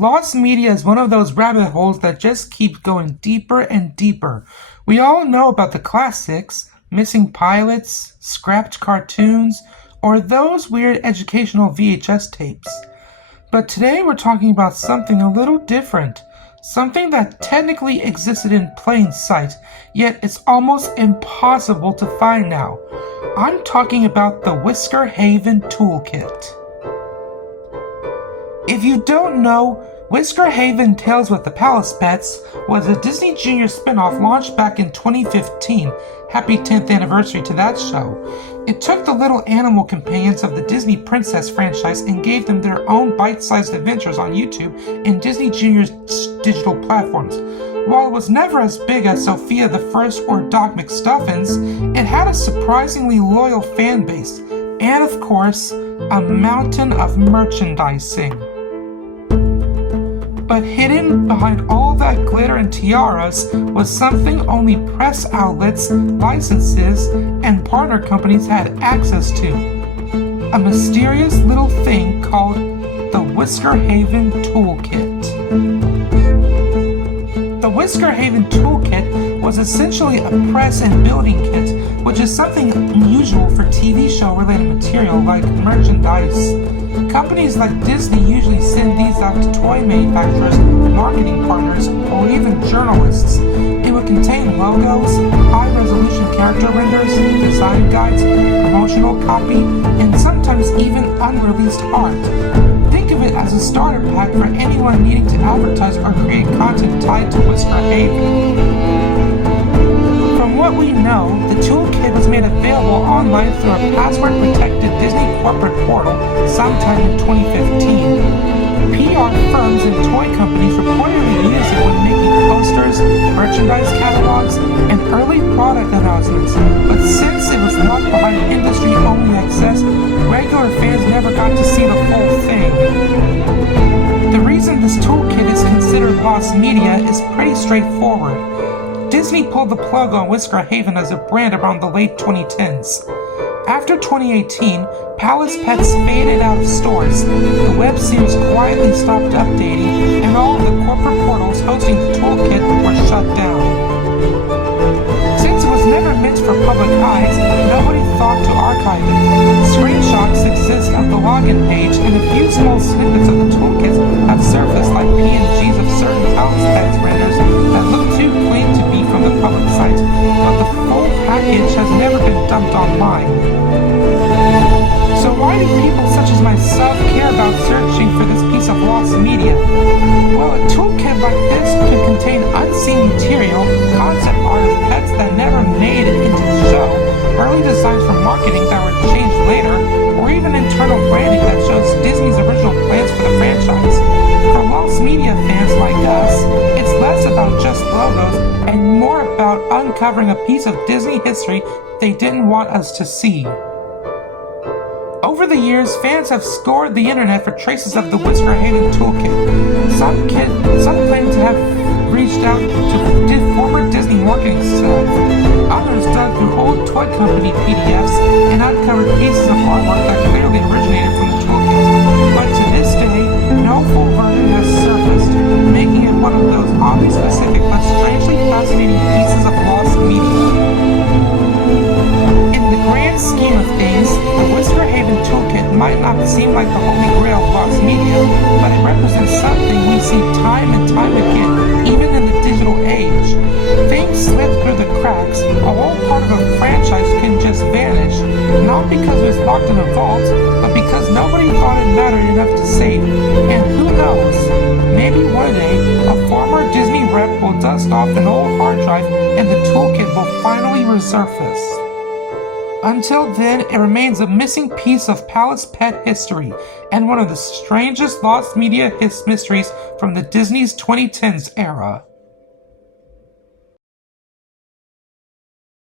Lost media is one of those rabbit holes that just keeps going deeper and deeper. We all know about the classics, missing pilots, scrapped cartoons, or those weird educational VHS tapes. But today we're talking about something a little different. Something that technically existed in plain sight, yet it's almost impossible to find now. I'm talking about the Whisker Haven Toolkit. If you don't know, Whisker Haven Tales with the Palace Pets was a Disney Junior spin-off launched back in 2015. Happy 10th anniversary to that show. It took the little animal companions of the Disney Princess franchise and gave them their own bite-sized adventures on YouTube and Disney Junior's digital platforms. While it was never as big as Sophia the First or Doc McStuffins, it had a surprisingly loyal fan base, and of course, a mountain of merchandising. But hidden behind all that glitter and tiaras was something only press outlets, licenses, and partner companies had access to. A mysterious little thing called the Whisker Haven Toolkit. The Whisker Haven Toolkit was essentially a press and building kit, which is something unusual for TV show related material like merchandise. Companies like Disney usually send these out to toy manufacturers, marketing partners, or even journalists. It would contain logos, high-resolution character renders, design guides, promotional copy, and sometimes even unreleased art. Think of it as a starter pack for anyone needing to advertise or create content tied to Whisker Haven. From what we know, the toolkit was made available online through a password-protected Disney corporate portal sometime in 2015. PR firms and toy companies reportedly used it when making posters, merchandise catalogs, and early product announcements, but since it was locked behind industry-only access, regular fans never got to see the full thing. The reason this toolkit is considered lost media is pretty straightforward. Disney pulled the plug on Whisker Haven as a brand around the late 2010s. After 2018, Palace Pets faded out of stores, the web series quietly stopped updating, and all of the corporate portals hosting the toolkit were shut down. Since it was never meant for public eyes, nobody thought to archive it. Screenshots exist of the login page, and a few small snippets of the toolkits have surfaced like PNGs of certain Palace Pets renders that look too clean to be from the public site, but the full package has never been dumped online. So why do people such as myself care about searching for this piece of lost media? Well, a toolkit like this could contain unseen material, concept art of pets that never made it into the show, early designs for marketing that were changed later, or even internal branding that shows Disney's original plans for the franchise. For lost media fans like us, it's less about just logos and more about uncovering a piece of Disney history they didn't want us to see. Over the years, fans have scoured the internet for traces of the Whisker Haven Toolkit. Some claim to have reached out to former Disney marketing staff. Others dug through old toy company PDFs and uncovered pieces of artwork that clearly originated from the toolkit. But to this day, no full version has surfaced, making it one of those oddly specific but strangely fascinating pieces of lost media. In the grand scheme of things, the Whisker Haven Toolkit might not seem like the holy grail of lost media, but it represents something we see time and time again, even in the digital age. Things slip through the cracks, a whole part of a franchise can just vanish, not because it was locked in a vault, but because nobody thought it mattered enough to save. And who knows, maybe one day, a former Disney rep will dust off an old hard drive and the toolkit will finally resurface. Until then, it remains a missing piece of Palace Pet history, and one of the strangest lost media mysteries from the Disney's 2010s era.